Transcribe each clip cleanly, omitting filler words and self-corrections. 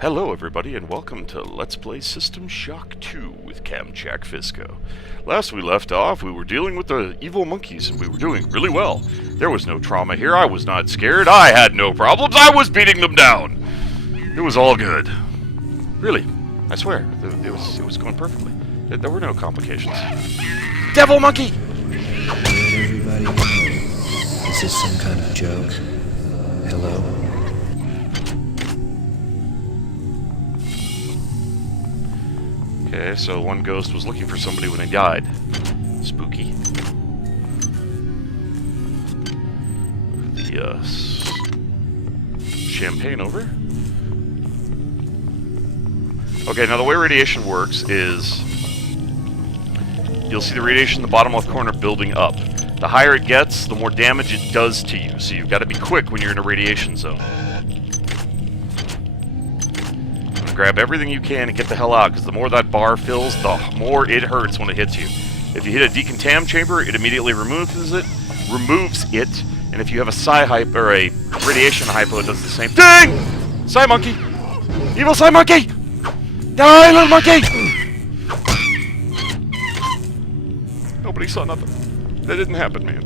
Hello everybody and welcome to Let's Play System Shock 2 with Camchak Fisco. Last we left off, we were dealing with the evil monkeys and we were doing really well. There was no trauma here, I was not scared, I had no problems, I was beating them down! It was all good. Really, I swear, it was going perfectly. There were no complications. Devil monkey! Let everybody know. Is this some kind of joke? Hello? Okay, so one ghost was looking for somebody when he died. Spooky. The, champagne over. Okay, now the way radiation works is... you'll see the radiation in the bottom left corner building up. The higher it gets, the more damage it does to you, so you've got to be quick when you're in a radiation zone. Grab everything you can and get the hell out, because the more that bar fills, the more it hurts when it hits you. If you hit a decontam chamber, it immediately removes it, and if you have a psi hypo or a radiation hypo, it does the same thing! Psi monkey! Evil psi monkey! Die, little monkey! Nobody saw nothing. That didn't happen, man.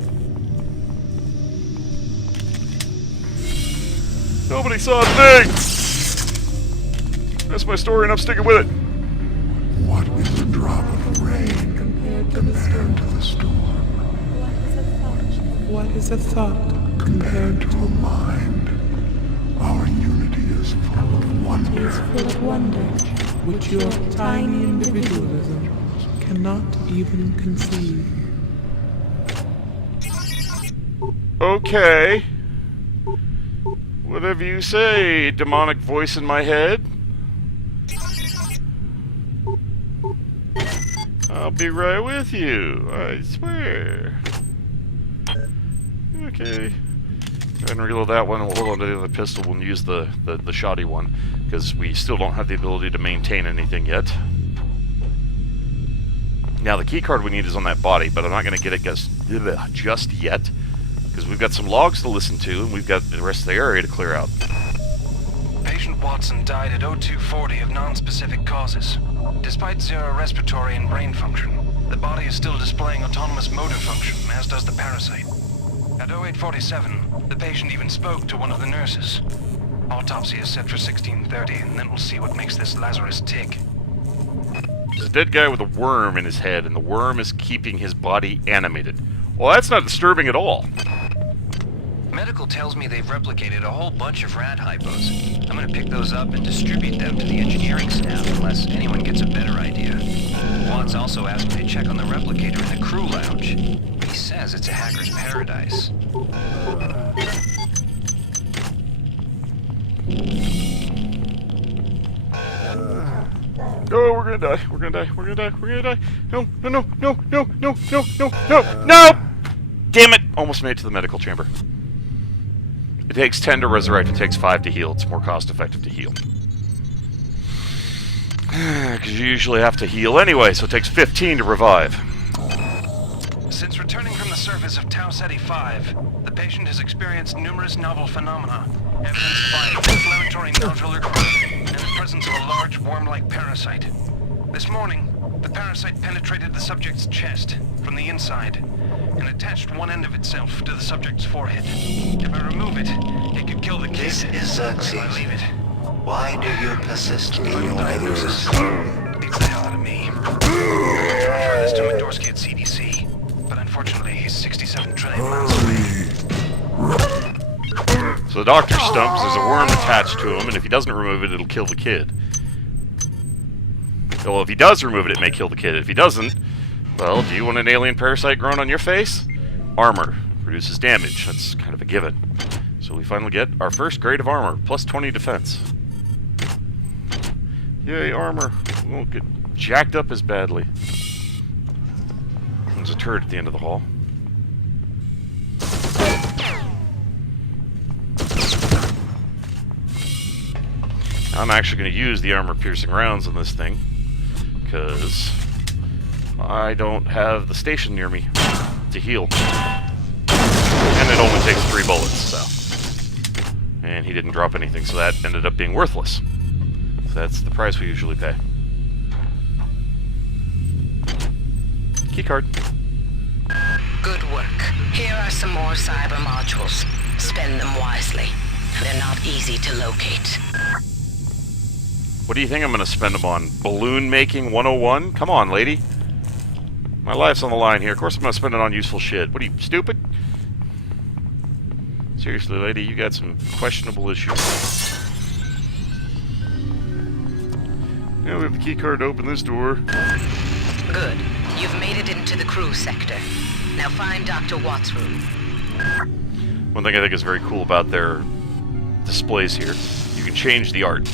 Nobody saw a thing! That's my story, and I'm sticking with it. What is a drop of rain compared to the storm? What is a thought compared To a mind. Our unity is full of wonder. full of wonder, which your tiny individualism cannot even conceive? Okay. Whatever you say, demonic voice in my head. I'll be right with you, I swear. Okay. Go ahead and reload that one, we'll hold on to the other pistol, we'll use the shoddy one, because we still don't have the ability to maintain anything yet. Now, the key card we need is on that body, but I'm not going to get it just yet, because we've got some logs to listen to, and we've got the rest of the area to clear out. Patient Watson died at 0240 of non-specific causes. Despite zero respiratory and brain function, the body is still displaying autonomous motor function, as does the parasite. At 0847, the patient even spoke to one of the nurses. Autopsy is set for 1630, and then we'll see what makes this Lazarus tick. There's a dead guy with a worm in his head, and the worm is keeping his body animated. Well, that's not disturbing at all. Medical tells me they've replicated a whole bunch of rat hypos. I'm gonna pick those up and distribute them to the engineering staff unless anyone gets a better idea. Watts also asked me to check on the replicator in the crew lounge. He says it's a hacker's paradise. Oh, we're gonna die. We're gonna die. We're gonna die. We're gonna die. No, no, no, no, no, no, no, no, no, no! Damn it! Almost made it to the medical chamber. It takes 10 to resurrect, it takes 5 to heal. It's more cost effective to heal. Because you usually have to heal anyway, so it takes 15 to revive. Since returning from the surface of Tau Ceti 5, the patient has experienced numerous novel phenomena, evidenced by inflammatory nodular growth and the presence of a large worm-like parasite. This morning, the parasite penetrated the subject's chest from the inside and attached one end of itself to the subject's forehead. If I remove it, it could kill the kid. This is Xerxes. If I leave it, Why do you persist in your diagnosis errors? beats the hell out of me. I refer this to Medorsky at CDC, but unfortunately he's 67 trillion miles away. So the doctor stumps, there's a worm attached to him, and if he doesn't remove it, it'll kill the kid. Well, if he does remove it, it may kill the kid. If he doesn't, well, do you want an alien parasite growing on your face? Armor. Reduces damage. That's kind of a given. So we finally get our first grade of armor, plus 20 defense. Yay, armor. We won't get jacked up as badly. There's a turret at the end of the hall. I'm actually going to use the armor-piercing rounds on this thing, because I don't have the station near me to heal. And it only takes 3 bullets, so... And he didn't drop anything, so that ended up being worthless. So that's the price we usually pay. Keycard. Good work. Here are some more cyber modules. Spend them wisely. They're not easy to locate. What do you think I'm going to spend them on? Balloon making 101? Come on, lady. My life's on the line here. Of course I'm going to spend it on useful shit. What are you, stupid? Seriously, lady, you got some questionable issues. Yeah, we have the key card to open this door. Good. You've made it into the crew sector. Now find Dr. Watt's room. One thing I think is very cool about their displays here, you can change the art.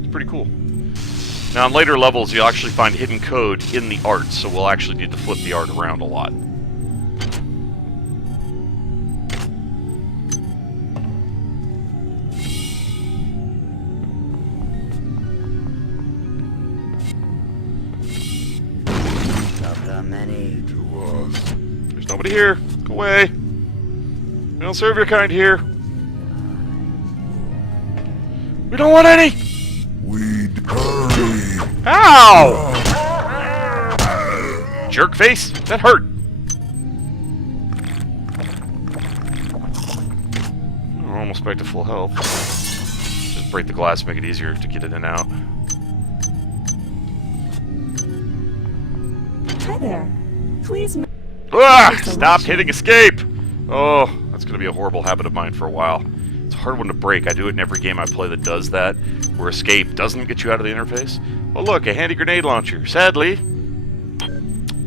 It's pretty cool. Now, on later levels, you'll actually find hidden code in the art, so we'll actually need to flip the art around a lot. There's nobody here. Go away. We don't serve your kind here. We don't want any. We'd hurry. Ow! Jerk face. That hurt. We're almost back to full health. Just break the glass, make it easier to get in and out. Hi there. Please. Ah! Stop hitting escape! Oh, that's going to be a horrible habit of mine for a while. It's a hard one to break. I do it in every game I play that does that, where escape doesn't get you out of the interface. Oh look, a handy grenade launcher. Sadly,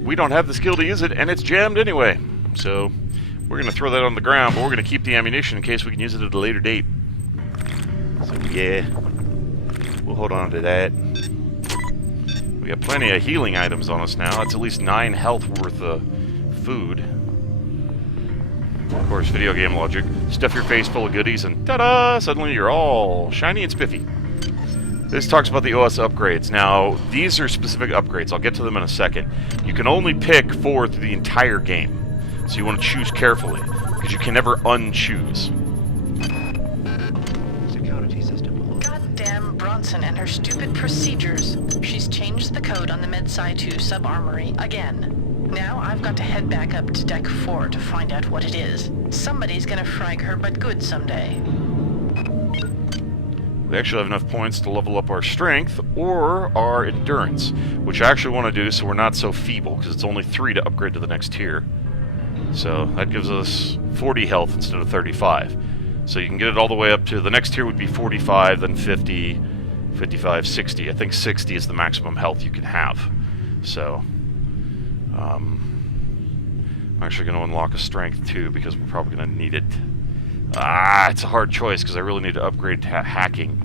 we don't have the skill to use it, and it's jammed anyway. So, we're going to throw that on the ground, but we're going to keep the ammunition in case we can use it at a later date. So yeah, we'll hold on to that. We got plenty of healing items on us now. That's at least 9 health worth of food. Of course, video game logic. Stuff your face full of goodies and ta-da! Suddenly you're all shiny and spiffy. This talks about the OS upgrades. Now, these are specific upgrades. I'll get to them in a second. You can only pick 4 through the entire game. So you want to choose carefully, because you can never unchoose. Security system. Goddamn Bronson and her stupid procedures. She's changed the code on the MedSci 2 sub-armory again. Now I've got to head back up to Deck 4 to find out what it is. Somebody's gonna frag her but good someday. We actually have enough points to level up our strength or our endurance, which I actually want to do so we're not so feeble, because it's only 3 to upgrade to the next tier. So that gives us 40 health instead of 35. So you can get it all the way up to, the next tier would be 45, then 50, 55, 60. I think 60 is the maximum health you can have. So, I'm actually going to unlock a strength too, because we're probably going to need it. Ah, it's a hard choice, because I really need to upgrade to hacking.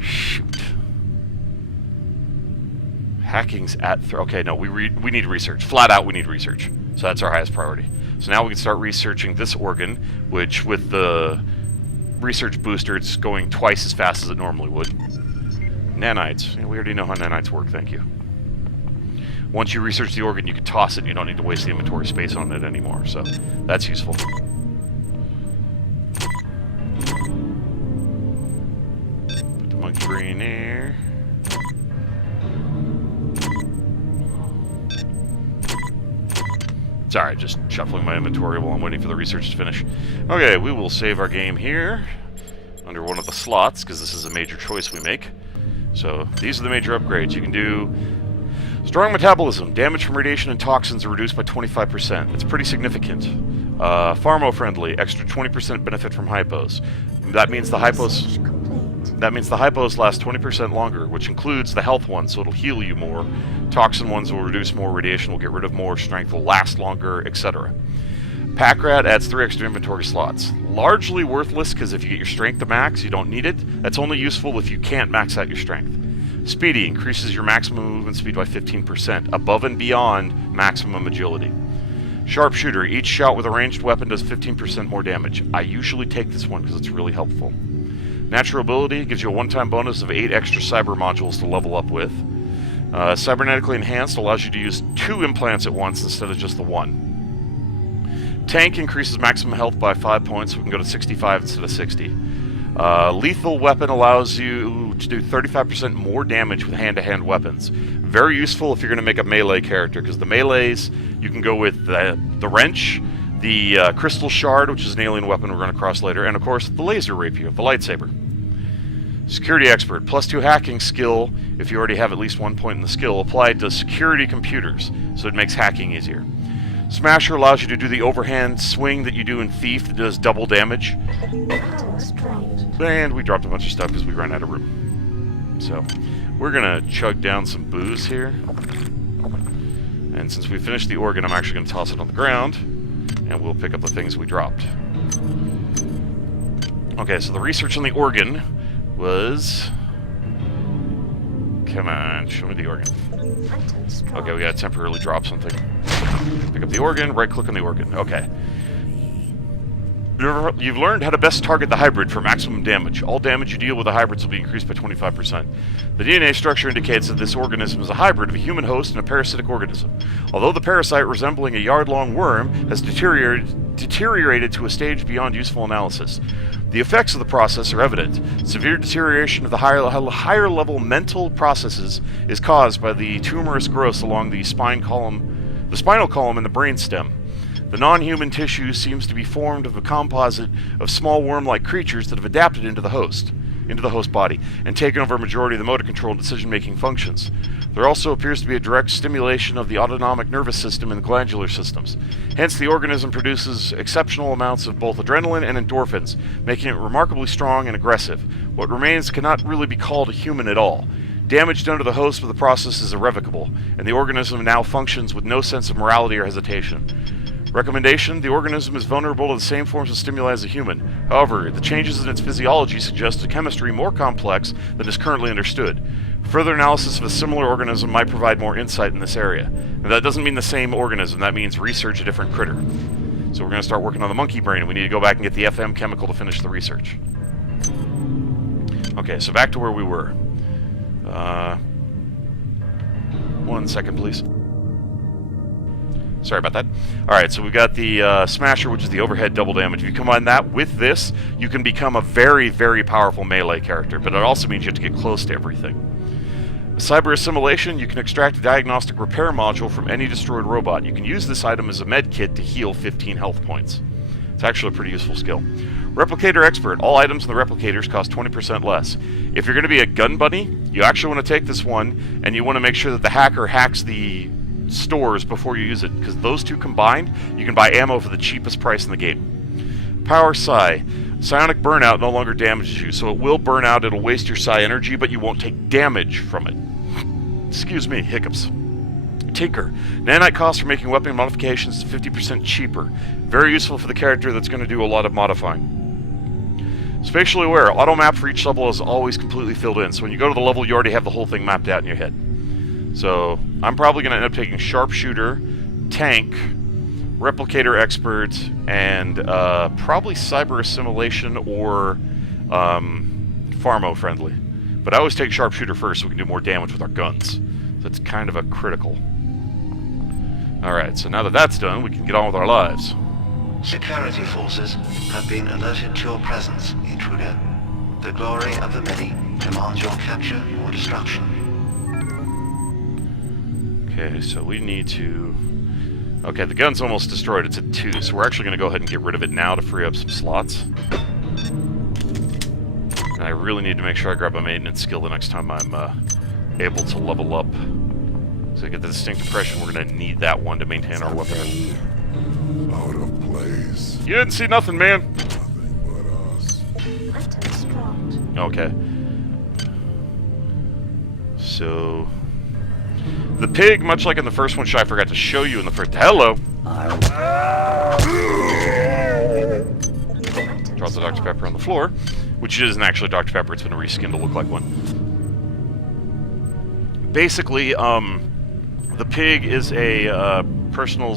Shoot. Hacking's at... okay, no, we need research. Flat out, we need research. So that's our highest priority. So now we can start researching this organ, which with the research booster, it's going twice as fast as it normally would. Nanites. Yeah, we already know how nanites work, thank you. Once you research the organ, you can toss it. You don't need to waste the inventory space on it anymore, so that's useful. Put the monkey brain there. Sorry, just shuffling my inventory while I'm waiting for the research to finish. Okay, we will save our game here under one of the slots, because this is a major choice we make. So, these are the major upgrades. You can do strong metabolism. Damage from radiation and toxins are reduced by 25%. It's pretty significant. Pharmo-friendly. Extra 20% benefit from hypos. That means the hypos... That means the hypos last 20% longer, which includes the health ones, so it'll heal you more. Toxin ones will reduce more, radiation will get rid of more, strength will last longer, etc. Pack Rat adds 3 extra inventory slots. Largely worthless, because if you get your strength to max, you don't need it. That's only useful if you can't max out your strength. Speedy increases your maximum movement speed by 15%, above and beyond maximum agility. Sharpshooter, each shot with a ranged weapon does 15% more damage. I usually take this one because it's really helpful. Natural ability gives you a one-time bonus of 8 extra cyber modules to level up with. Cybernetically enhanced allows you to use 2 implants at once instead of just the 1. Tank increases maximum health by 5 points, so we can go to 65 instead of 60. Lethal weapon allows you to do 35% more damage with hand-to-hand weapons. Very useful if you're going to make a melee character, because the melees, you can go with the wrench, the crystal shard, which is an alien weapon we're going to cross later, and of course the laser rapier, the lightsaber. Security expert, +2 hacking skill if you already have at least 1 point in the skill, applied to security computers, so it makes hacking easier. Smasher allows you to do the overhand swing that you do in Thief that does double damage. And we dropped a bunch of stuff because we ran out of room. So, we're going to chug down some booze here. And since we finished the organ, I'm actually going to toss it on the ground. And we'll pick up the things we dropped. Okay, so the research on the organ was... Come on, show me the organ. Okay, we gotta temporarily drop something. Pick up the organ, right-click on the organ. Okay. You've learned how to best target the hybrid for maximum damage. All damage you deal with the hybrids will be increased by 25%. The DNA structure indicates that this organism is a hybrid of a human host and a parasitic organism. Although the parasite, resembling a yard-long worm, has deteriorated to a stage beyond useful analysis. The effects of the process are evident. Severe deterioration of the higher-level mental processes is caused by the tumorous growths along the spinal column and the brainstem. The non-human tissue seems to be formed of a composite of small worm-like creatures that have adapted into the host body, and taken over a majority of the motor control and decision-making functions. There also appears to be a direct stimulation of the autonomic nervous system and the glandular systems. Hence, the organism produces exceptional amounts of both adrenaline and endorphins, making it remarkably strong and aggressive. What remains cannot really be called a human at all. Damage done to the host with the process is irrevocable, and the organism now functions with no sense of morality or hesitation. Recommendation: the organism is vulnerable to the same forms of stimuli as a human. However, the changes in its physiology suggest a chemistry more complex than is currently understood. Further analysis of a similar organism might provide more insight in this area. Now, that doesn't mean the same organism, that means research a different critter. So we're going to start working on the monkey brain, and we need to go back and get the FM chemical to finish the research. Okay, so back to where we were. 1 second, please. Sorry about that. Alright, so we've got the Smasher, which is the overhead double damage. If you combine that with this, you can become a very, very powerful melee character, but it also means you have to get close to everything. Cyber assimilation, you can extract a diagnostic repair module from any destroyed robot. You can use this item as a med kit to heal 15 health points. It's actually a pretty useful skill. Replicator expert, all items in the replicators cost 20% less. If you're going to be a gun bunny, you actually want to take this one, and you want to make sure that the hacker hacks the stores before you use it, because those two combined, you can buy ammo for the cheapest price in the game. Power Psi. Psionic burnout no longer damages you, so it will burn out, it'll waste your Psi energy, but you won't take damage from it. Excuse me, hiccups. Tinker. Nanite cost for making weapon modifications is 50% cheaper. Very useful for the character that's going to do a lot of modifying. Spatially aware. Auto map for each level is always completely filled in, so when you go to the level, you already have the whole thing mapped out in your head. So, I'm probably going to end up taking Sharpshooter, Tank, Replicator Expert, and probably Cyber Assimilation or Pharmo Friendly. But I always take Sharpshooter first so we can do more damage with our guns. That's kind of a critical. Alright, so now that that's done, we can get on with our lives. Security forces have been alerted to your presence, intruder. The glory of the many demands your capture or destruction. Okay, so we need to... Okay, the gun's almost destroyed. It's at 2, so we're actually going to go ahead and get rid of it now to free up some slots. And I really need to make sure I grab a maintenance skill the next time I'm able to level up. So to get the distinct impression, we're going to need that one to maintain our weapon. Out of place. You didn't see nothing, man! Nothing but us. Okay. So... The pig, much like in the first one, I forgot to show you in the first... Hello! Drop the Dr. Pepper on the floor, which isn't actually Dr. Pepper, it's been reskinned to look like one. Basically, the pig is a personal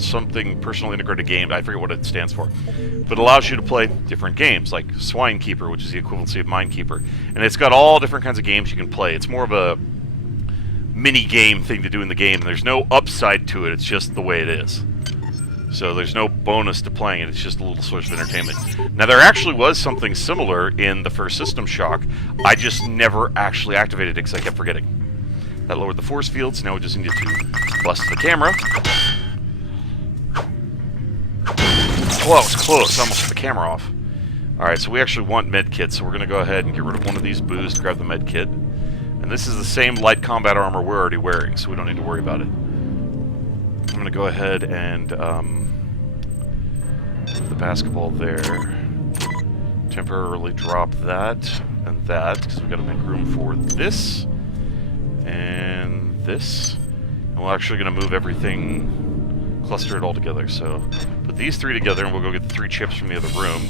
integrated game. I forget what it stands for. But it allows you to play different games, like Swine Keeper, which is the equivalency of Minekeeper. And it's got all different kinds of games you can play. It's more of a mini-game thing to do in the game. There's no upside to it, it's just the way it is. So there's no bonus to playing it, it's just a little source of entertainment. Now there actually was something similar in the first System Shock. I just never actually activated it because I kept forgetting. That lowered the force fields, now we just need to bust the camera. Close, almost put the camera off. Alright, so we actually want med kits, so we're going to go ahead and get rid of one of these boosts, grab the med kit. And this is the same light combat armor we're already wearing, so we don't need to worry about it. I'm going to go ahead and put the basketball there. Temporarily drop that and that, because we've got to make room for this and this. And we're actually going to move everything, cluster it all together. So put these three together and we'll go get the 3 chips from the other room.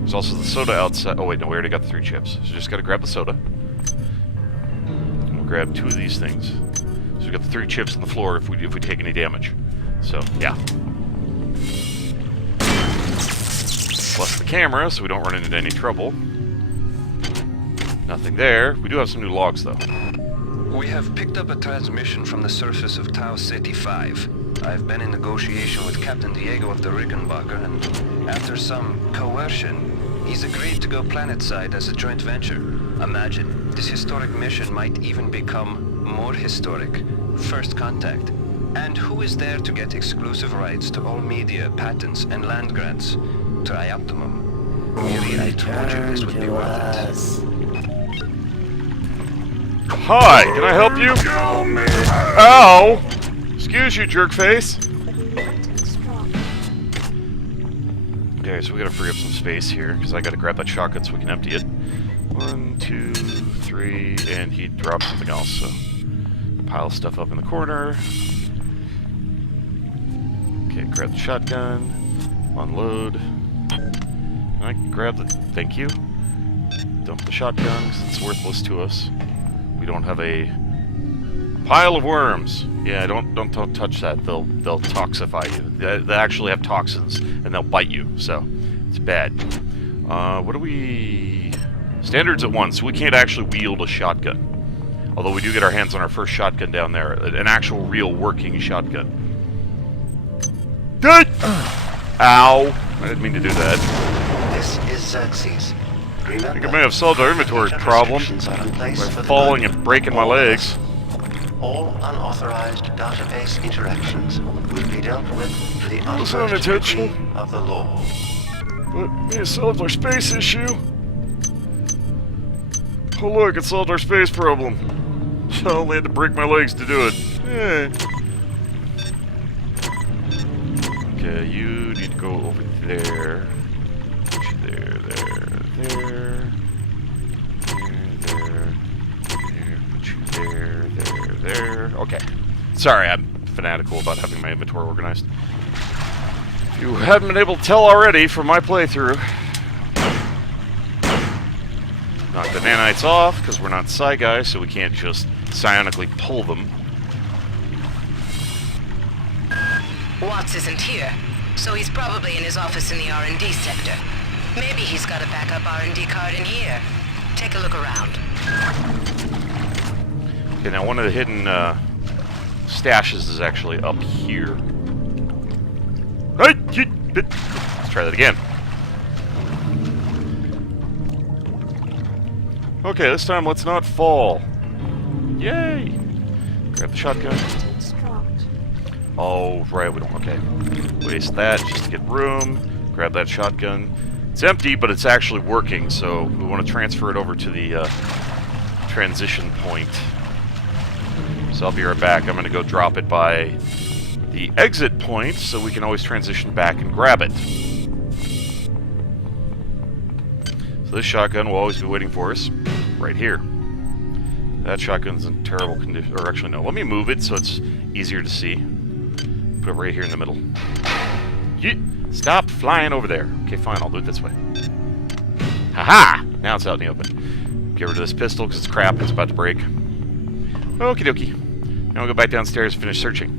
There's also the soda outside. Oh wait, no, we already got the 3 chips. So just got to grab the soda. And we'll grab 2 of these things. So we got the 3 chips on the floor if we take any damage. So yeah. Plus the camera, so we don't run into any trouble. Nothing there. We do have some new logs though. We have picked up a transmission from the surface of Tau Ceti 5. I've been in negotiation with Captain Diego of the Rickenbacker, and after some coercion, he's agreed to go planetside as a joint venture. Imagine, this historic mission might even become more historic. First contact. And who is there to get exclusive rights to all media, patents, and land grants? Trioptimum. Really, I told you this would be worth it. Hi, can I help you? Ow! Excuse you, jerkface. Okay, so we gotta free up some space here, because I gotta grab that shotgun so we can empty it. 1, 2, 3, and he dropped something else, so pile stuff up in the corner. Okay, grab the shotgun, unload. Can I grab the... thank you. Dump the shotgun, because it's worthless to us. We don't have a pile of worms. Yeah, don't touch that. They'll toxify you. They actually have toxins, and they'll bite you. So it's bad. What do we? Standards at 1, so we can't actually wield a shotgun. Although we do get our hands on our first shotgun down there, an actual, real working shotgun. Good. Ow! I didn't mean to do that. This is Xerxes. I think I may have solved our inventory problem by falling and breaking my legs. All unauthorized database interactions will be dealt with to the Was utmost unintentional? degree of the law. But we solved our space issue. Oh look, it solved our space problem. I only had to break my legs to do it. Yay. Okay, you need to go over there. There. There. Okay. Sorry, I'm fanatical about having my inventory organized. If you haven't been able to tell already from my playthrough, knock the nanites off, because we're not Psi guys, so we can't just psionically pull them. Watts isn't here, so he's probably in his office in the R&D sector. Maybe he's got a backup R&D card in here. Take a look around. Okay, now one of the hidden stashes is actually up here. Let's try that again. Okay, this time let's not fall. Yay! Grab the shotgun. Oh, right, we don't. Okay. Waste that just to get room. Grab that shotgun. It's empty, but it's actually working, so we want to transfer it over to the transition point. So I'll be right back. I'm going to go drop it by the exit point so we can always transition back and grab it. So this shotgun will always be waiting for us right here. That shotgun's in terrible condition. Or actually, no. Let me move it so it's easier to see. Put it right here in the middle. Stop flying over there. Okay, fine. I'll do it this way. Haha! Now it's out in the open. Get rid of this pistol because it's crap. It's about to break. Okie dokie. Now we'll go back downstairs and finish searching.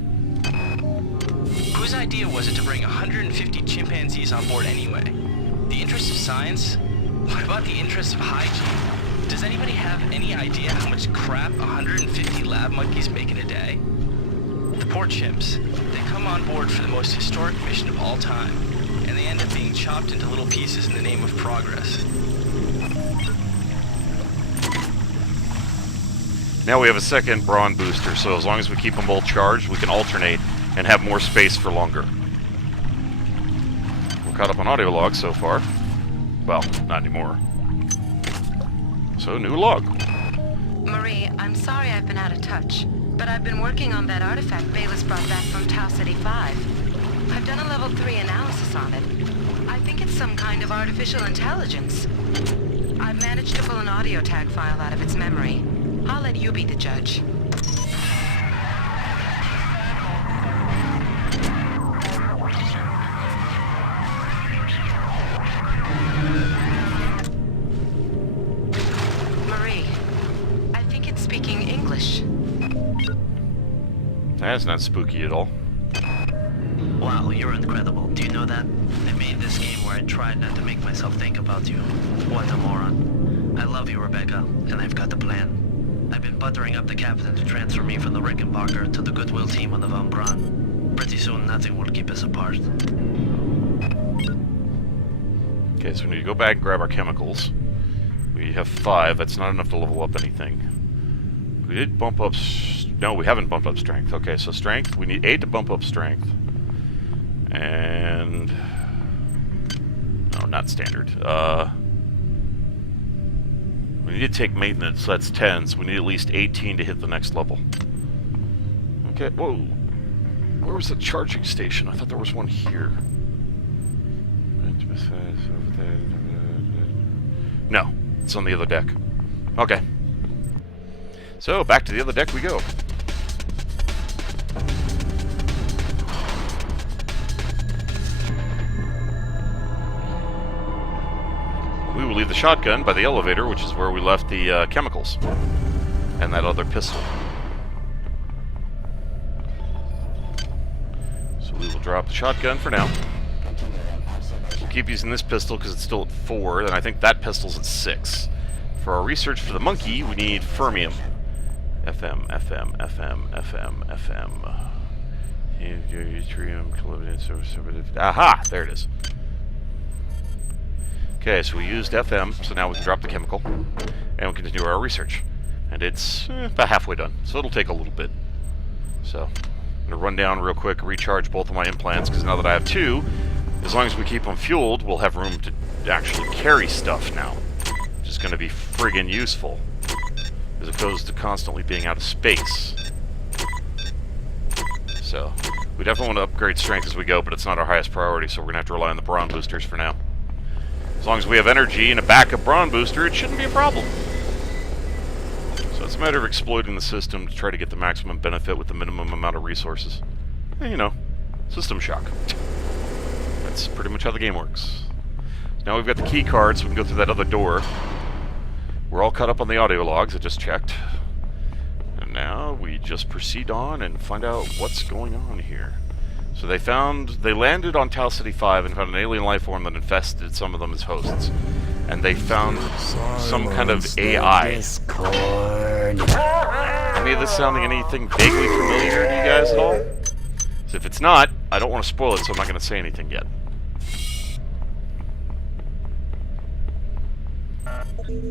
Whose idea was it to bring 150 chimpanzees on board anyway? The interest of science? What about the interest of hygiene? Does anybody have any idea how much crap 150 lab monkeys make in a day? The poor chimps. They come come on board for the most historic mission of all time, and they end up being chopped into little pieces in the name of progress. Now we have a second brawn booster, so as long as we keep them both charged, we can alternate and have more space for longer. We're caught up on audio logs so far. Well, not anymore. So, new log. Marie, I'm sorry I've been out of touch, but I've been working on that artifact Bayless brought back from Tau City 5. I've done a level 3 analysis on it. I think it's some kind of artificial intelligence. I've managed to pull an audio tag file out of its memory. I'll let you be the judge. Marie, I think it's speaking English. That's not spooky at all. Wow, you're incredible. Do you know that? I made this game where I tried not to make myself think about you. What a moron. I love you, Rebecca, and I've got a plan. I've been buttering up the captain to transfer me from the Rickenbacker to the Goodwill team on the Von Braun. Pretty soon, nothing will keep us apart. Okay, so we need to go back and grab our chemicals. We have 5. That's not enough to level up anything. We did bump up... No, we haven't bumped up strength. Okay, so strength. We need 8 to bump up strength. And... No, not standard. We need to take maintenance, so that's 10, so we need at least 18 to hit the next level. Okay, whoa. Where was the charging station? I thought there was one here. No, it's on the other deck. Okay. So, back to the other deck we go. We will leave the shotgun by the elevator, which is where we left the chemicals. And that other pistol. So we will drop the shotgun for now. We'll keep using this pistol because it's still at 4, and I think that pistol's at 6. For our research for the monkey, we need fermium. FM, FM, FM, FM, FM. Aha! There it is. Okay, so we used FM, so now we can drop the chemical, and we'll continue our research. And it's about halfway done, so it'll take a little bit. So, I'm going to run down real quick, recharge both of my implants, because now that I have 2, as long as we keep them fueled, we'll have room to actually carry stuff now. Which is going to be friggin' useful, as opposed to constantly being out of space. So, we definitely want to upgrade strength as we go, but it's not our highest priority, so we're going to have to rely on the brawn boosters for now. As long as we have energy and a backup brawn booster, it shouldn't be a problem. So it's a matter of exploiting the system to try to get the maximum benefit with the minimum amount of resources. And, you know, system shock. That's pretty much how the game works. Now we've got the key card, so we can go through that other door. We're all caught up on the audio logs, I just checked. And now we just proceed on and find out what's going on here. So they landed on Tau City 5 and found an alien life form that infested some of them as hosts. And they found some kind of AI. Any of this sounding anything vaguely familiar to you guys at all? So if it's not, I don't want to spoil it, so I'm not going to say anything yet.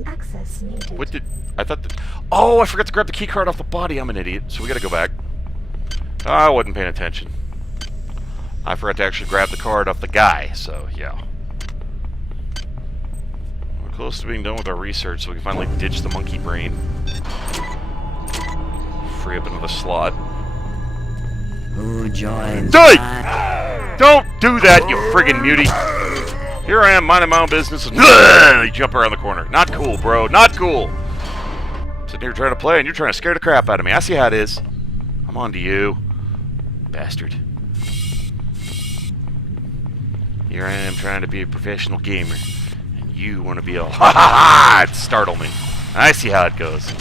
Access needed. What did... I thought that... Oh, I forgot to grab the key card off the body. I'm an idiot, so we gotta go back. I wasn't paying attention. I forgot to actually grab the card off the guy, so yeah. We're close to being done with our research, so we can finally ditch the monkey brain. Free up another slot. Who joins? Hey! Don't do that, you friggin' mutie! Here I am, minding my own business, and you jump around the corner. Not cool, bro. Not cool! Sitting here trying to play, and you're trying to scare the crap out of me. I see how it is. I'm on to you. Bastard. Here I am trying to be a professional gamer, and you want to be all ha-ha-ha! Startle me. I see how it goes.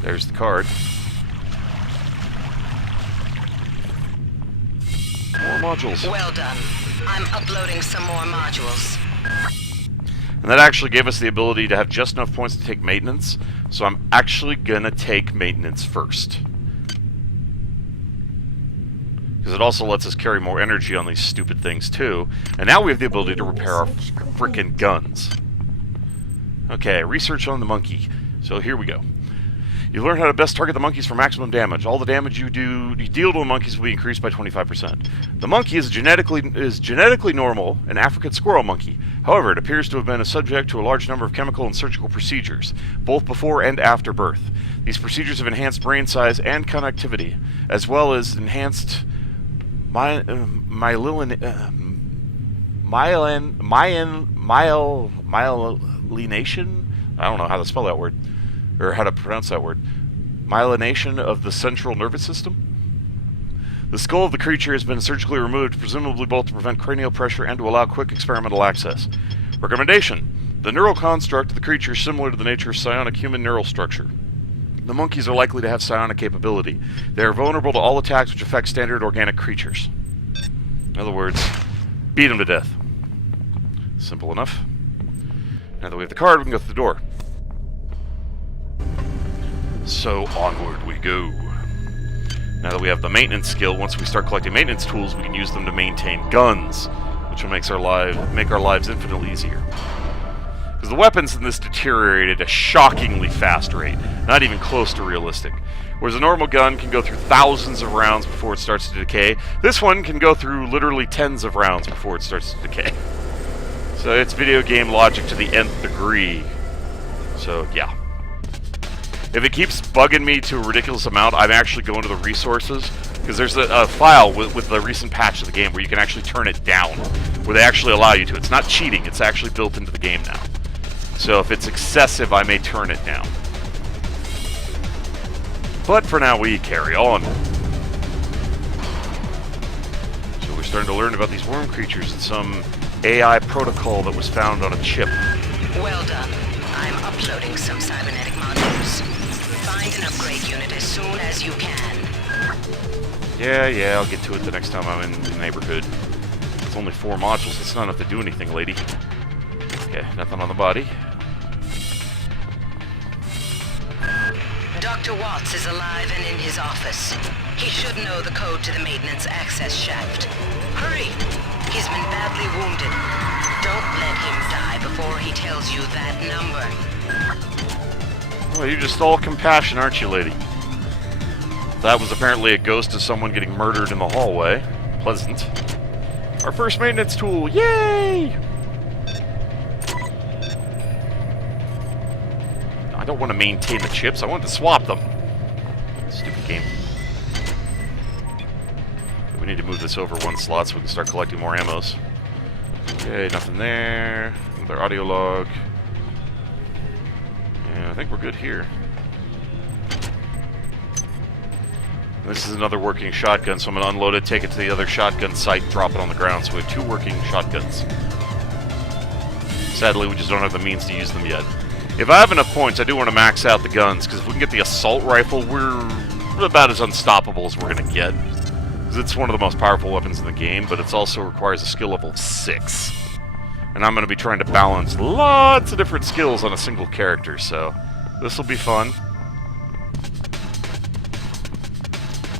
There's the card. More modules. Well done. I'm uploading some more modules. And that actually gave us the ability to have just enough points to take maintenance, so I'm actually gonna take maintenance first. because it also lets us carry more energy on these stupid things too. And now we have the ability to repair our frickin' guns. Okay, research on the monkey. So here we go. You learn how to best target the monkeys for maximum damage. All the damage you deal to the monkeys will be increased by 25%. The monkey is genetically normal, an African squirrel monkey. However, it appears to have been subject to a large number of chemical and surgical procedures, both before and after birth. These procedures have enhanced brain size and connectivity, as well as enhanced myelination? I don't know how to spell that word, or how to pronounce that word. Myelination of the central nervous system? The skull of the creature has been surgically removed, presumably both to prevent cranial pressure and to allow quick experimental access. Recommendation: the neural construct of the creature is similar to the nature of psionic human neural structure. The monkeys are likely to have psionic capability. They are vulnerable to all attacks which affect standard organic creatures. In other words, beat them to death. Simple enough. Now that we have the card, we can go through the door. So onward we go. Now that we have the maintenance skill, once we start collecting maintenance tools, we can use them to maintain guns, which will make our lives infinitely easier. Because the weapons in this deteriorate at a shockingly fast rate, not even close to realistic. Whereas a normal gun can go through thousands of rounds before it starts to decay, this one can go through literally tens of rounds before it starts to decay. So it's video game logic to the nth degree. So yeah. If it keeps bugging me to a ridiculous amount, I'm actually going to the resources, because there's a file with the recent patch of the game where you can actually turn it down, where they actually allow you to. It's not cheating, it's actually built into the game now. So if it's excessive, I may turn it down. But for now, we carry on. So we're starting to learn about these worm creatures and some AI protocol that was found on a chip. Well done. I'm uploading some cybernetic modules. Find an upgrade unit as soon as you can. Yeah, I'll get to it the next time I'm in the neighborhood. It's only 4 modules. It's not enough to do anything, lady. Okay, nothing on the body. Dr. Watts is alive and in his office. He should know the code to the maintenance access shaft. Hurry! He's been badly wounded. Don't let him die before he tells you that number. Well, you're just all compassion, aren't you, lady? That was apparently a ghost of someone getting murdered in the hallway. Pleasant. Our first maintenance tool, yay! I don't want to maintain the chips, I want to swap them. Stupid game. We need to move this over 1 slot so we can start collecting more ammos. Okay, nothing there. Another audio log. Yeah, I think we're good here. This is another working shotgun, so I'm going to unload it, take it to the other shotgun site, drop it on the ground. So we have 2 working shotguns. Sadly, we just don't have the means to use them yet. If I have enough points, I do want to max out the guns, because if we can get the assault rifle, we're about as unstoppable as we're going to get. Because it's one of the most powerful weapons in the game, but it also requires a skill level of 6. And I'm going to be trying to balance lots of different skills on a single character, so this will be fun.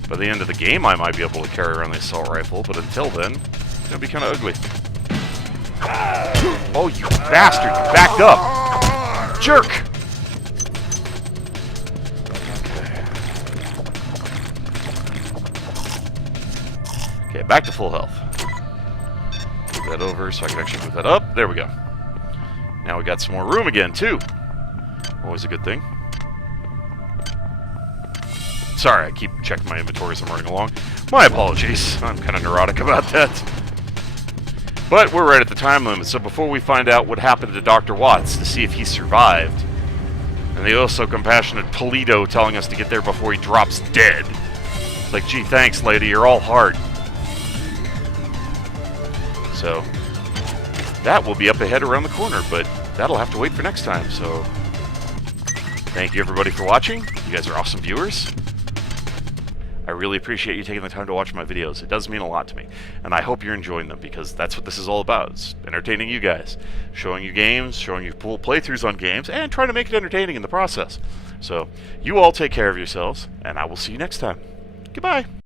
By the end of the game, I might be able to carry around the assault rifle, but until then, it's going to be kind of ugly. Oh, you bastard! You backed up! Jerk! Okay, back to full health. Move that over so I can actually move that up. There we go. Now we got some more room again, too. Always a good thing. Sorry, I keep checking my inventory as I'm running along. My apologies. I'm kind of neurotic about that. But we're right at the time limit, so before we find out what happened to Dr. Watts to see if he survived, and the also compassionate Polito telling us to get there before he drops dead. It's like, gee, thanks, lady, you're all heart. So, that will be up ahead around the corner, but that'll have to wait for next time, so thank you everybody for watching. You guys are awesome viewers. I really appreciate you taking the time to watch my videos. It does mean a lot to me. And I hope you're enjoying them, because that's what this is all about. It's entertaining you guys. Showing you games, showing you full playthroughs on games, and trying to make it entertaining in the process. So, you all take care of yourselves, and I will see you next time. Goodbye.